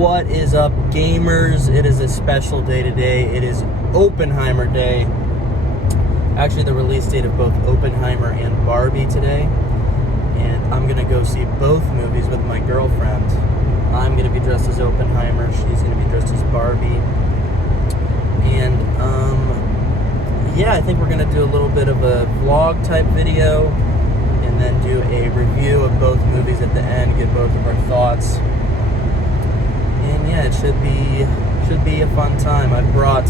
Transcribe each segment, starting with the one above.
What is up, gamers? It is a special day today. It is Oppenheimer Day. Actually, the release date of both Oppenheimer and Barbie today. And I'm gonna go see both movies with my girlfriend. I'm gonna be dressed as Oppenheimer. She's gonna be dressed as Barbie. And yeah, I think we're gonna do a little bit of a vlog type video, and then do a review of both movies at the end. Get both of our thoughts. And yeah, it should be a fun time. I brought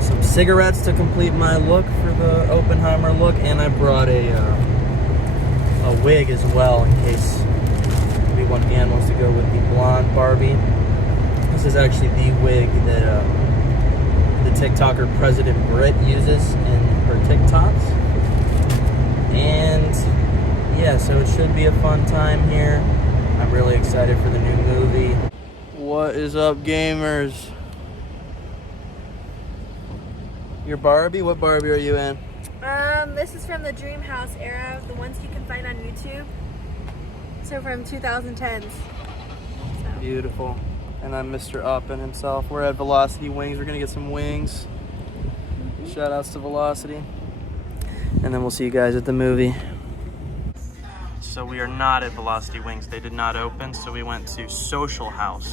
some cigarettes to complete my look for the Oppenheimer look, and I brought a wig as well in case maybe one Ann wants to go with the blonde Barbie. This is actually the wig that the TikToker President Britt uses in her TikToks. And yeah, so it should be a fun time here. I'm really excited for the new movie. What is up, gamers? Your Barbie? What Barbie are you in? This is from the Dream House era, the ones you can find on YouTube. So from 2010s. So. Beautiful. And I'm Mr. Oppen himself. We're at Velocity Wings. We're gonna get some wings. Shout outs to Velocity. And then we'll see you guys at the movie. So we are not at Velocity Wings. They did not open, so we went to Social House.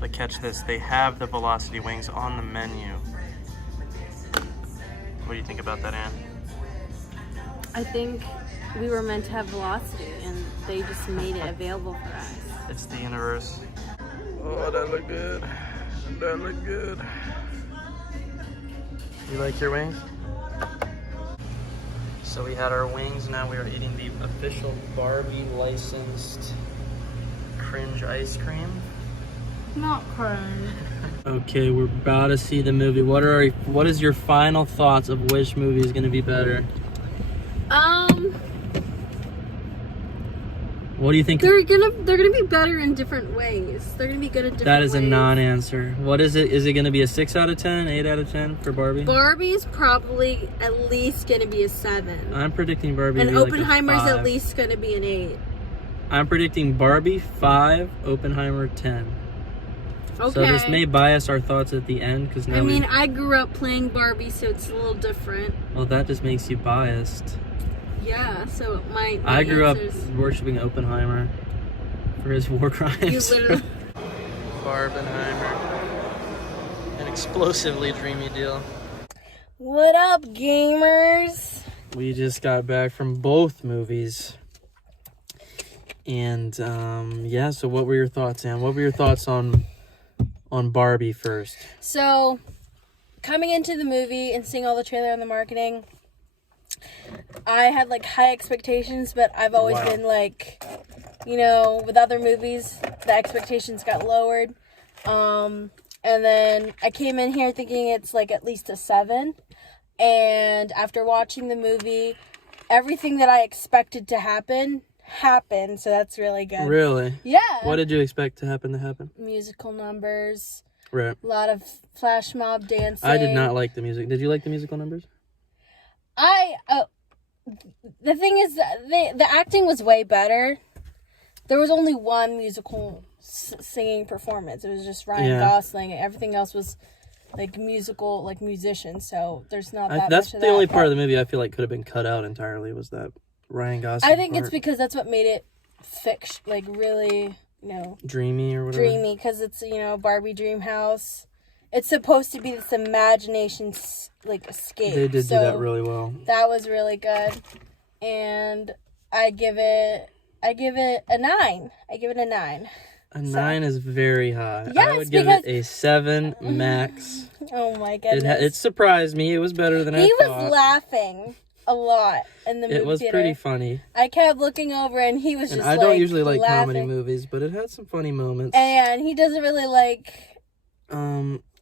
But catch this, they have the Velocity Wings on the menu. What do you think about that, Ann? I think we were meant to have Velocity and they just made it available for us. It's the universe. Oh, that look good. That look good. You like your wings? So we had our wings, now we are eating the official Barbie licensed cringe ice cream. Not cringe. Okay, we're about to see the movie. What is your final thoughts of which movie is going to be better? What do you think? They're gonna be better in different ways. They're gonna be good at different ways. That is a non-answer. What is it? Is it going to be a 6 out of 10, 8 out of 10 for Barbie? Barbie's probably at least gonna be a 7. I'm predicting Barbie. And to be Oppenheimer's like a 5. at least gonna be an 8. I'm predicting Barbie 5, Oppenheimer 10. Okay. So this may bias our thoughts at the end because now I mean, I grew up playing Barbie, so it's a little different. well, that just makes you biased. Yeah, so my I grew up answers... worshiping Oppenheimer for his war crimes. You literally... Barbenheimer. An explosively dreamy deal. What up, gamers? We just got back from both movies. And yeah, so what were your thoughts, Ann? What were your thoughts on Barbie first? So, coming into the movie and seeing all the trailer and the marketing, I had like high expectations, but I've always been like, you know, with other movies, the expectations got lowered. And then I came in here thinking it's like at least a 7. And after watching the movie, everything that I expected to happen happened, so that's really good. Really? Yeah. What did you expect to happen? Musical numbers. Right. A lot of flash mob dancing. I did not like the music. Did you like the musical numbers? The thing is, the acting was way better. There was only one musical singing performance. It was just Ryan Gosling. Everything else was like musical, like musicians. So there's not that that's much of the that. only part of the movie I feel like could have been cut out entirely was that Ryan Gosling I think part. it's because that's what made it like really, you know, dreamy or whatever. Dreamy, because it's, you know, Barbie Dream House. It's supposed to be this imagination like escape. They did do that really well. That was really good, and I give it a 9. I give it a 9. A 9 is very high. Yes, I would give it a 7 max. Oh my goodness! It surprised me. It was better than I thought. He was laughing a lot in the movie. It was theater. pretty funny. I kept looking over, and he was just I don't usually like laughing. comedy movies, but it had some funny moments. And he doesn't really like.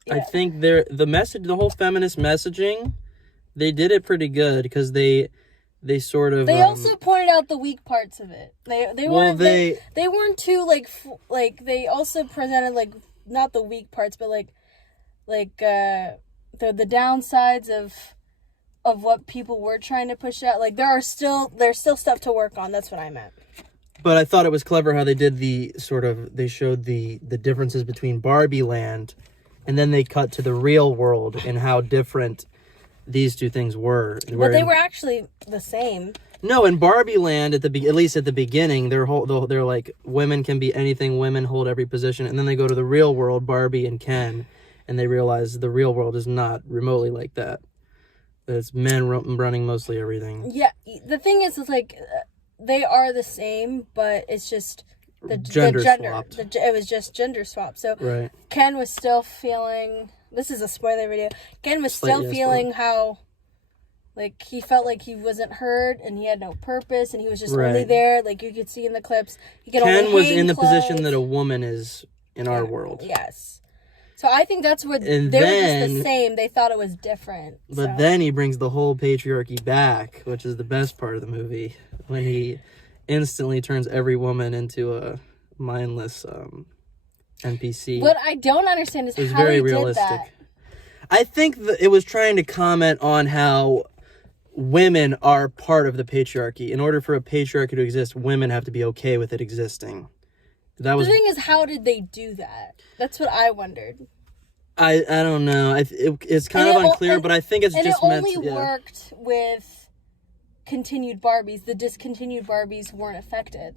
I think the whole feminist messaging, they did it pretty good because they sort of. They also pointed out the weak parts of it. They weren't too like they also presented like not the weak parts, but like the downsides of what people were trying to push out. Like there's still stuff to work on. That's what I meant. But I thought it was clever how they did they showed the differences between Barbie Land, and then they cut to the real world and how different these two things were. But they were actually the same. No, in Barbie Land, at least at the beginning, they're like, women can be anything, women hold every position, and then they go to the real world, Barbie and Ken, and they realize the real world is not remotely like that. That it's men running mostly everything. Yeah, the thing is like, they are the same, but it's just the gender swapped. It was just gender swapped. So right. Ken was still feeling. This is a spoiler video. Ken was still feeling how, like, he felt like he wasn't heard and he had no purpose and he was just only there. Like, you could see in the clips, he could only Ken was in the clothes. position that a woman is in our world. Yes. So I think that's where they were just the same. They thought it was different. But then he brings the whole patriarchy back, which is the best part of the movie, when he instantly turns every woman into a mindless NPC. What I don't understand is how he did that. I think it was trying to comment on how women are part of the patriarchy. In order for a patriarchy to exist, women have to be okay with it existing. The thing is, how did they do that? That's what I wondered. I don't know. It's kind of unclear, but I think it's just meant to... And it only worked with continued Barbies. The discontinued Barbies weren't affected.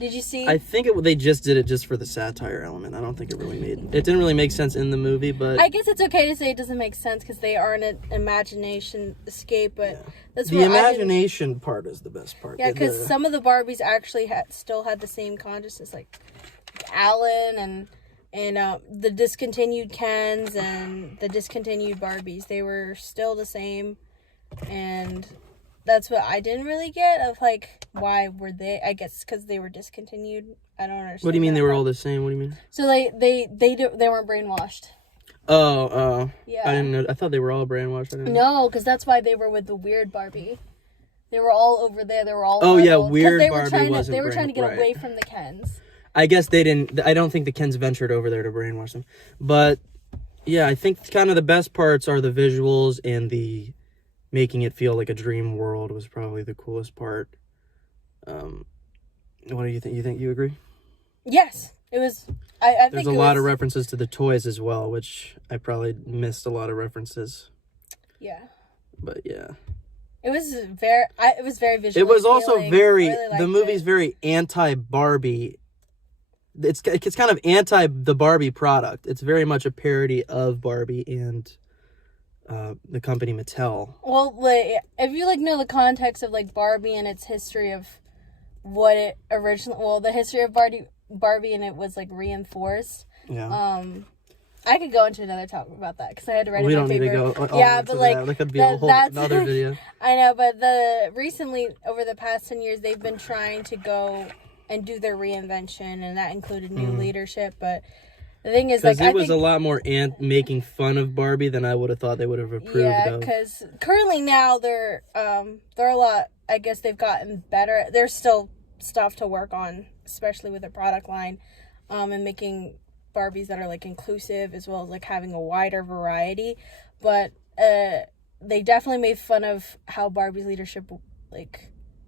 Did you see? I think they just did it just for the satire element. I don't think it didn't really make sense in the movie, but... I guess it's okay to say it doesn't make sense because they are an imagination escape, but that's the imagination part is the best part. Yeah, because some of the Barbies actually still had the same consciousness, like Alan and the discontinued Kens and the discontinued Barbies. They were still the same, and that's what I didn't really get of, like, why were they? I guess because they were discontinued. I don't understand. What do you mean they were all the same? What do you mean? So they weren't brainwashed. Oh, yeah. I didn't know. I thought they were all brainwashed. No, because that's why they were with the weird Barbie. They were all over there. They were all. Oh yeah, weird Barbie wasn't. They were trying to get away from the Kens. I guess they didn't. I don't think the Kens ventured over there to brainwash them. But yeah, I think kind of the best parts are the visuals and the making it feel like a dream world was probably the coolest part. What do you think? You agree? Yes, it was. I think there's a lot of references to the toys as well, which I probably missed a lot of references. Yeah. But yeah. It was very visual. It was also the movie's very anti-Barbie. It's kind of anti the Barbie product. It's very much a parody of Barbie and the company Mattel. Well, like, if you know the context of Barbie and its history of what it originally, the history of Barbie and it was reinforced. Yeah. I could go into another talk about that because I had to write. We don't need to go. Yeah, but that could be a whole another video. I know, but recently over the past 10 years, they've been trying to go and do their reinvention, and that included new leadership. But the thing is, because it was a lot more making fun of Barbie than I would have thought they would have approved of. Yeah, because currently now they're a lot. I guess they've gotten better. There's still stuff to work on, especially with the product line, and making Barbies that are inclusive as well as having a wider variety. But they definitely made fun of how Barbie's leadership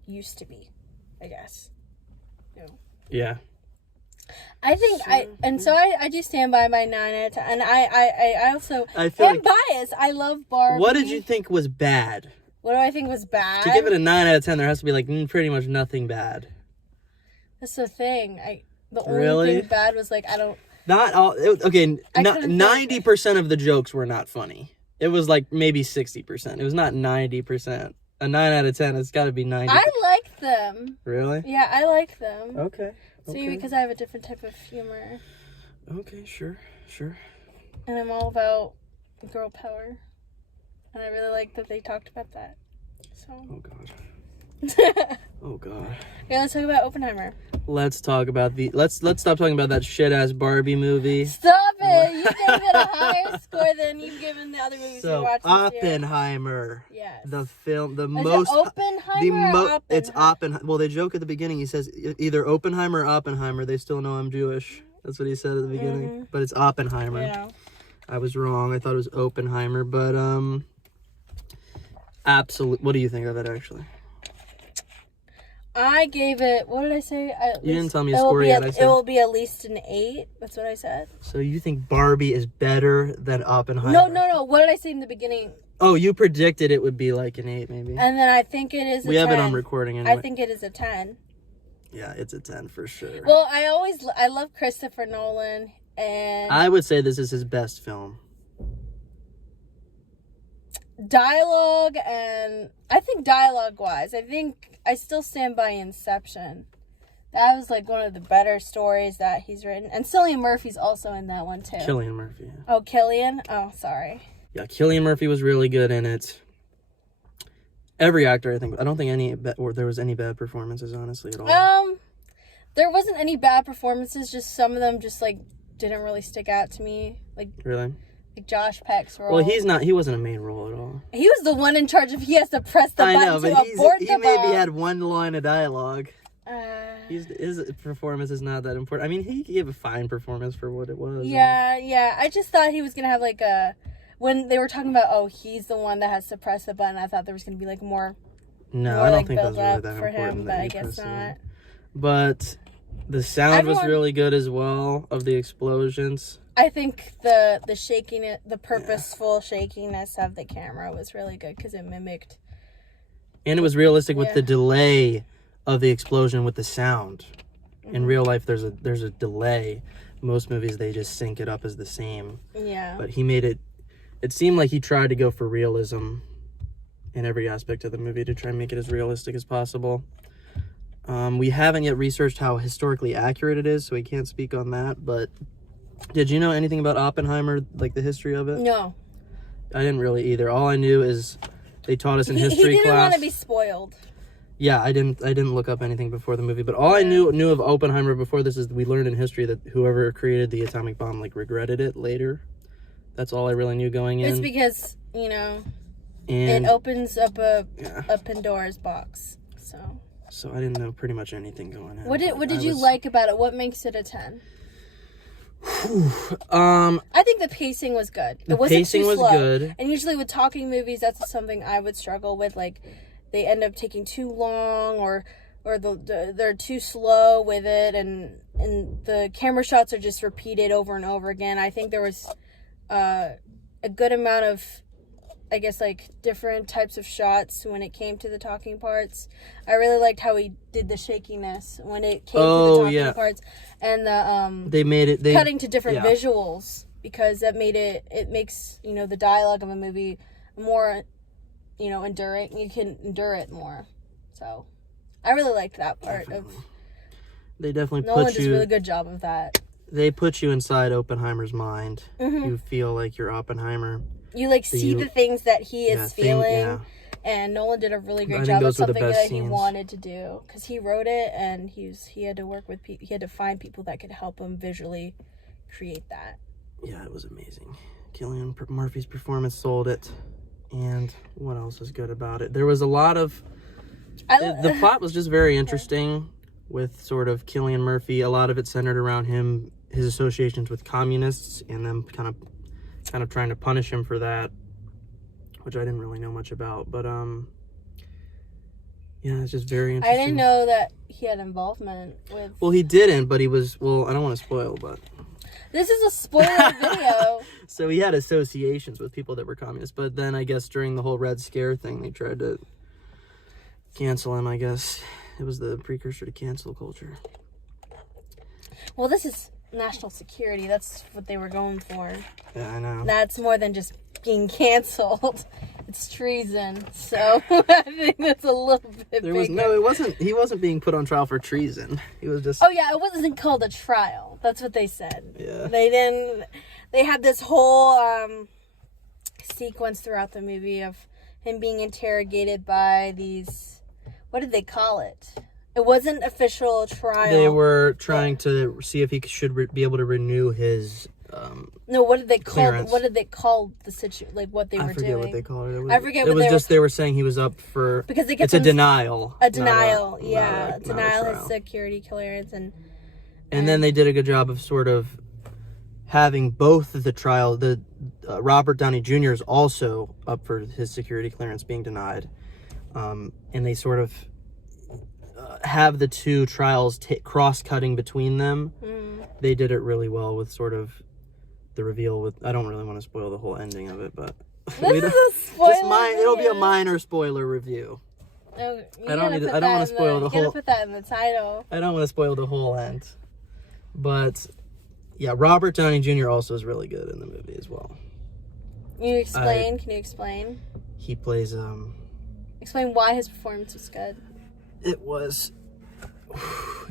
used to be, I guess. Yeah. I think I do stand by my 9 out of 10. And I also am biased. I love Barbie. What did you think was bad? What do I think was bad? To give it a 9 out of 10, there has to be pretty much nothing bad. That's the thing. The only thing bad was I don't. Not all. Okay, 90% of the jokes were not funny. It was maybe 60%. It was not 90%. A 9 out of 10, it's got to be 90. I like them. Really? Yeah, I like them. Okay. See, because I have a different type of humor. Okay, sure. And I'm all about girl power. And I really like that they talked about that. So. Oh, God. Oh, God. Okay, let's talk about Oppenheimer. Let's talk about let's stop talking about that shit-ass Barbie movie. Stop it! You gave it a higher score than you've given the other movies we watched this year. Oppenheimer. Yes. The film, Is it Oppenheimer or Oppenheimer? It's Oppenheimer. Well, they joke at the beginning. He says either Oppenheimer or Oppenheimer. They still know I'm Jewish. That's what he said at the beginning. Mm-hmm. But it's Oppenheimer. Yeah. I was wrong. I thought it was Oppenheimer. But, absolutely. What do you think of it, actually? I gave it, what did I say? You didn't tell me a score yet. It will be at least an 8. That's what I said. So you think Barbie is better than Oppenheimer? No. What did I say in the beginning? Oh, you predicted it would be like an 8, maybe. And then I think it is a 10. We have it on recording anyway. I think it is a 10. Yeah, it's a 10 for sure. Well, I love Christopher Nolan, and I would say this is his best film. Dialogue, and I think dialogue-wise, I still stand by Inception. That was like one of the better stories that he's written. And Cillian Murphy's also in that one too. Cillian Murphy. Oh, Cillian? Oh, sorry. Yeah, Cillian Murphy was really good in it. Every actor, I don't think there was any bad performances, honestly, at all. There wasn't any bad performances, just some of them just like didn't really stick out to me. Like Really? Like Josh Peck's role. Well, he wasn't a main role at all. He was the one in charge of he has to press the button to abort the bomb. He maybe had one line of dialogue. His performance is not that important. I mean, he gave a fine performance for what it was. Yeah. I just thought he was going to have like when they were talking about, oh, he's the one that has to press the button, I thought there was going to be like more. No, I don't think those really were that for important. Him, but I guess not. But the sound was really good as well of the explosions. I think the shaking, the purposeful shakiness of the camera was really good because it mimicked. And it was realistic with the delay of the explosion with the sound. In real life, there's a delay. Most movies, they just sync it up as the same. Yeah. But he made it. It seemed like he tried to go for realism in every aspect of the movie to try and make it as realistic as possible. We haven't yet researched how historically accurate it is, so we can't speak on that. But did you know anything about Oppenheimer, like the history of it? No. I didn't really either. All I knew is they taught us in history class. He didn't want to be spoiled. Yeah, I didn't look up anything before the movie, but all I knew of Oppenheimer before this is we learned in history that whoever created the atomic bomb regretted it later. That's all I really knew going in. It's because, it opens up a Pandora's box. So I didn't know pretty much anything going in. What did you like about it? What makes it a 10? I think the pacing was good. The pacing was good. And usually with talking movies, that's something I would struggle with. Like, they end up taking too long, or they're too slow with it, and the camera shots are just repeated over and over again. I think there was a good amount of, I guess, like, different types of shots when it came to the talking parts. I really liked how he did the shakiness when it came to the talking parts, and the cutting to different visuals, because that makes the dialogue of a movie more enduring. You can endure it more. So I really liked that part. They definitely Nolan does a really good job of that. They put you inside Oppenheimer's mind. Mm-hmm. You feel like you're Oppenheimer. You see the things that he is feeling. And Nolan did a really great job of something that he wanted to do, because he wrote it, and he had to work with people. He had to find people that could help him visually create that. Yeah, it was amazing. Cillian Murphy's performance sold it. And what else is good about it? There was a lot of... the plot was just very interesting with sort of Cillian Murphy. A lot of it centered around his associations with communists, and them kind of trying to punish him for that, which I didn't really know much about. But, it's just very interesting. I didn't know that he had involvement with... Well, he didn't, but he was... Well, I don't want to spoil, but... This is a spoiler video. So he had associations with people that were communists, but then I guess during the whole Red Scare thing, they tried to cancel him, I guess. It was the precursor to cancel culture. Well, this is national security. That's what they were going for. Yeah, I know. That's more than just being canceled. It's treason. So I think that's a little bit bigger. It wasn't. He wasn't being put on trial for treason. He was just... Oh, yeah, it wasn't called a trial. That's what they said. Yeah. They had this whole sequence throughout the movie of him being interrogated by these... What did they call it? It wasn't official trial. They were trying to see if he should be able to renew his... No, what did they call? Clearance. What did they call the situation? Like what they were doing? I forget what they called it. I forget what they were. They were saying he was up for, because they kept it's a denial. A denial, denial his his security clearance, and then they did a good job of sort of having both the trial. The Robert Downey Jr. is also up for his security clearance being denied, and they sort of have the two trials cross-cutting between them. They did it really well with sort of the reveal. With I don't really want to spoil the whole ending of it, but this is a spoiler. It'll be a minor spoiler review. Oh, I don't want to spoil the whole. You gotta put that in the title. I don't want to spoil the whole end, but yeah, Robert Downey Jr. also is really good in the movie as well. Can you explain? He plays Explain why his performance was good. It was.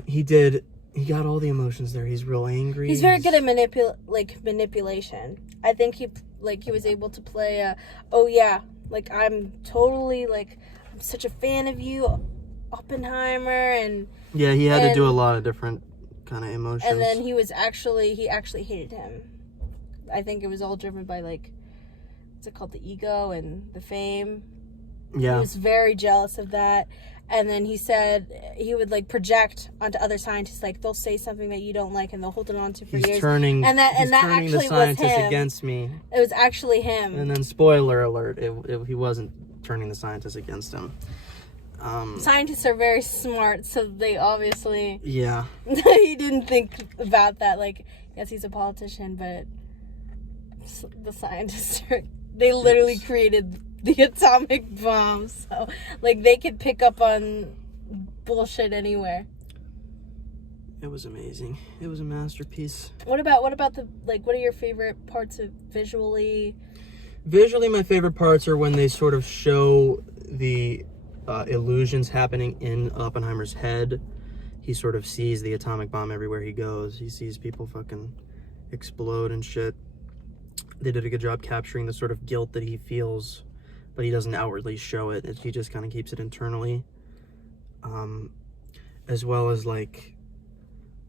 He got all the emotions there. He's real angry. He's very good at manipulation. I think he was able to play I'm totally I'm such a fan of you, Oppenheimer, and yeah, he had to do a lot of different kind of emotions. And then he actually hated him. I think it was all driven by what's it called, the ego and the fame. Yeah. He was very jealous of that. And then he said he would project onto other scientists, they'll say something that you don't like and they'll hold it on to for years. He's turning that actually the scientists was him. against me. It was actually him. And then spoiler alert, he wasn't turning the scientists against him. Scientists are very smart, so they obviously yeah. He didn't think about that. Yes, he's a politician, but the scientists they literally created the atomic bomb, so they could pick up on bullshit anywhere. It was amazing. It was a masterpiece. What about the what are your favorite parts of visually? Visually, my favorite parts are when they sort of show the illusions happening in Oppenheimer's head. He sort of sees the atomic bomb everywhere he goes. He sees people fucking explode and shit. They did a good job capturing the sort of guilt that he feels, but he doesn't outwardly show it. He just kind of keeps it internally. As well as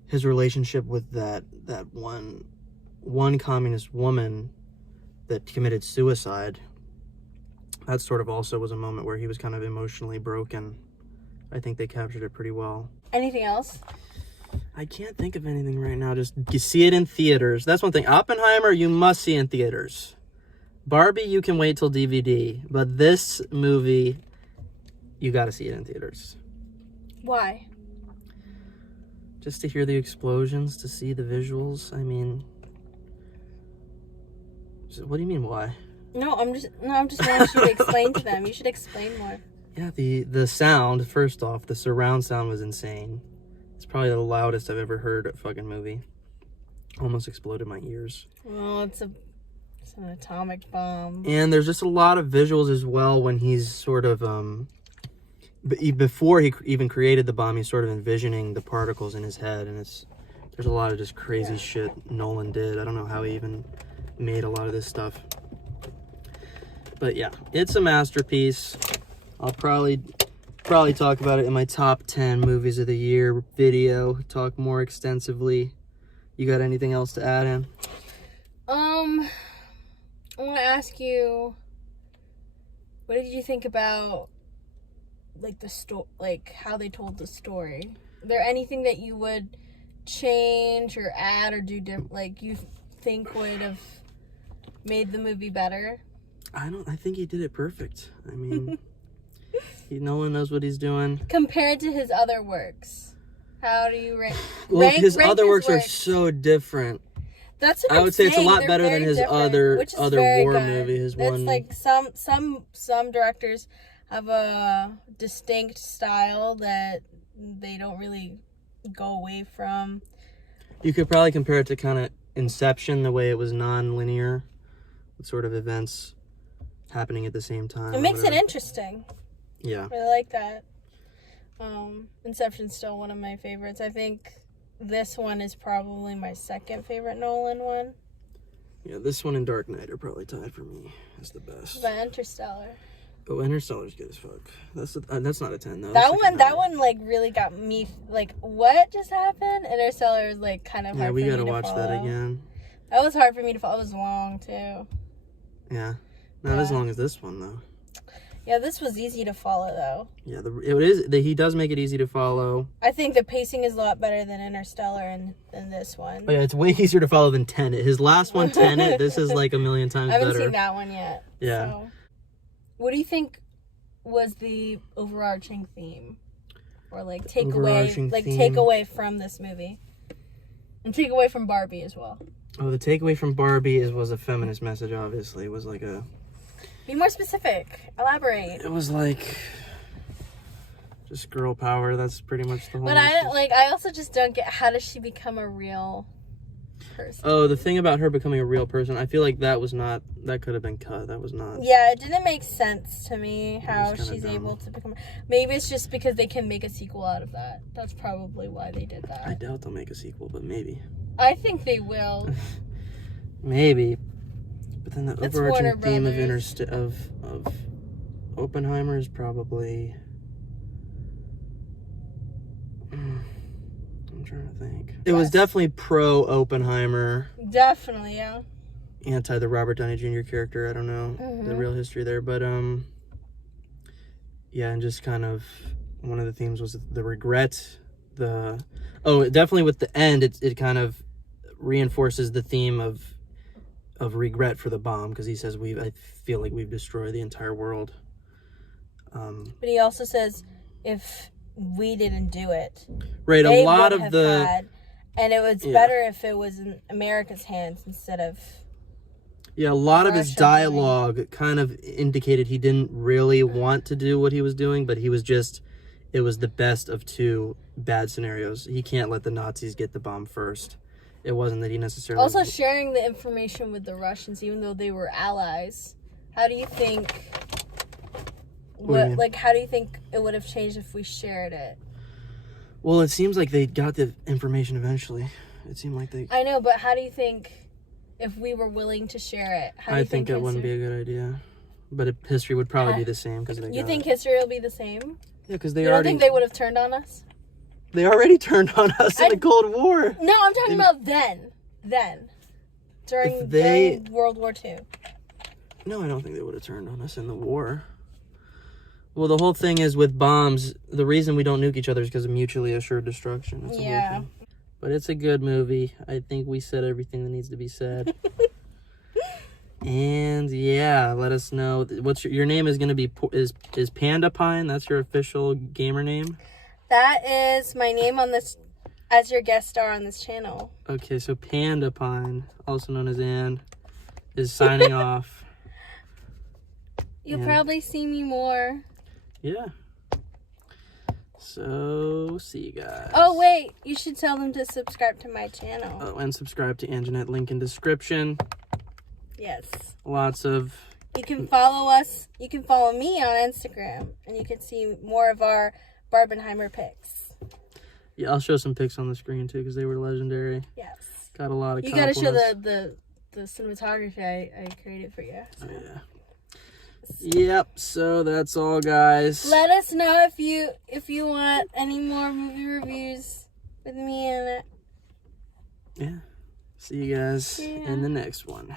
his relationship with that one communist woman that committed suicide. That sort of also was a moment where he was kind of emotionally broken. I think they captured it pretty well. Anything else? I can't think of anything right now. Just you see it in theaters. That's one thing. Oppenheimer, you must see in theaters. Barbie, you can wait till DVD. But this movie, you got to see it in theaters. Why? Just to hear the explosions, to see the visuals. I mean, what do you mean, why? No, I'm just wanting you to explain to them. You should explain more. Yeah, the sound, first off, the surround sound was insane. It's probably the loudest I've ever heard a fucking movie. Almost exploded my ears. Well, it's an atomic bomb. And there's just a lot of visuals as well when he's sort of, before he even created the bomb, he's sort of envisioning the particles in his head. And there's a lot of just crazy shit Nolan did. I don't know how he even made a lot of this stuff. But yeah, it's a masterpiece. I'll probably talk about it in my top 10 movies of the year video, talk more extensively. You got anything else to add in? I want to ask you, what did you think about how they told the story? Is there anything that you would change or add or do different, you think would have made the movie better? I think he did it perfect. I mean, Nolan knows what he's doing. Compared to his other works, how do you rank? Well, his other works are so different. That's what I would say it's a lot better than his other war movie. His one. It's some directors have a distinct style that they don't really go away from. You could probably compare it to kind of Inception, the way it was non-linear, with sort of events happening at the same time. It makes it interesting. Yeah. I like that. Inception's still one of my favorites. I think this one is probably my second favorite Nolan one. Yeah, this one and Dark Knight are probably tied for me as the best. But Interstellar. Oh, Interstellar's good as fuck. That's not a 10 though. That one really got me what just happened? Interstellar is kind of hard for me to follow. Yeah, we gotta watch that again. That was hard for me to follow. It was long too. Yeah. Not as long as this one though. Yeah, this was easy to follow though. Yeah, he does make it easy to follow. I think the pacing is a lot better than Interstellar and than this one. Oh yeah, it's way easier to follow than Tenet. His last one, Tenet, this is a million times better. I haven't seen that one yet. Yeah. So. What do you think was the overarching theme? or like take overarching away, like theme. take away from this movie, and take away from Barbie as well. Oh, the takeaway from Barbie was a feminist message. Obviously, it was like a. Be more specific. Elaborate. It was like just girl power. That's pretty much the whole. But I also just don't get, how does she become a real person? Oh, the thing about her becoming a real person, I feel like that could have been cut. That was not. Yeah, it didn't make sense to me how kinda she's dumb. able to become. Maybe it's just because they can make a sequel out of that. That's probably why they did that. I doubt they'll make a sequel, but maybe. I think they will. Maybe. But then the It's Warner overarching theme Brothers. of Oppenheimer is probably. I'm trying to think. It was definitely pro Oppenheimer, Definitely, yeah. anti the Robert Downey Jr. character. I don't know the real history there, but yeah, and just kind of one of the themes was the regret. Definitely with the end, it kind of reinforces the theme of regret for the bomb, because he says I feel like we've destroyed the entire world. But he also says if we didn't do it, right, they a lot would of have the had, and it was better if it was in America's hands instead of. Yeah, a lot of his Russia dialogue kind of indicated he didn't really want to do what he was doing, but it was the best of two bad scenarios. He can't let the Nazis get the bomb first. It wasn't that he necessarily... Also sharing the information with the Russians, even though they were allies. How do you think... how do you think it would have changed if we shared it? Well, it seems like they got the information eventually. It seemed like they... I know, but how do you think if we were willing to share it? I think it wouldn't be a good idea. But history would probably be the same. You think history will be the same? Yeah, because they You don't think they would have turned on us? They already turned on us in the Cold War. No, I'm talking about then. During World War II. No, I don't think they would have turned on us in the war. Well, the whole thing is with bombs, the reason we don't nuke each other is because of mutually assured destruction. That's the whole thing. But it's a good movie. I think we said everything that needs to be said. And yeah, let us know. What's your name is going to be is Panda Pine? That's your official gamer name? That is my name on this, as your guest star on this channel. Okay, so Panda Pine, also known as Ann, is signing off. You'll probably see me more. Yeah. So, see you guys. Oh, wait. You should tell them to subscribe to my channel. Oh, and subscribe to Anjanette. Link in description. Yes. Lots of... You can follow us. You can follow me on Instagram. And you can see more of our Barbenheimer pics. Yeah, I'll show some pics on the screen, too, because they were legendary. Yes. Got a lot of You got to show compliments. the cinematography I created for you. So. Oh, yeah. Yep, so that's all, guys. Let us know if you want any more movie reviews with me in it. Yeah. See you guys in the next one.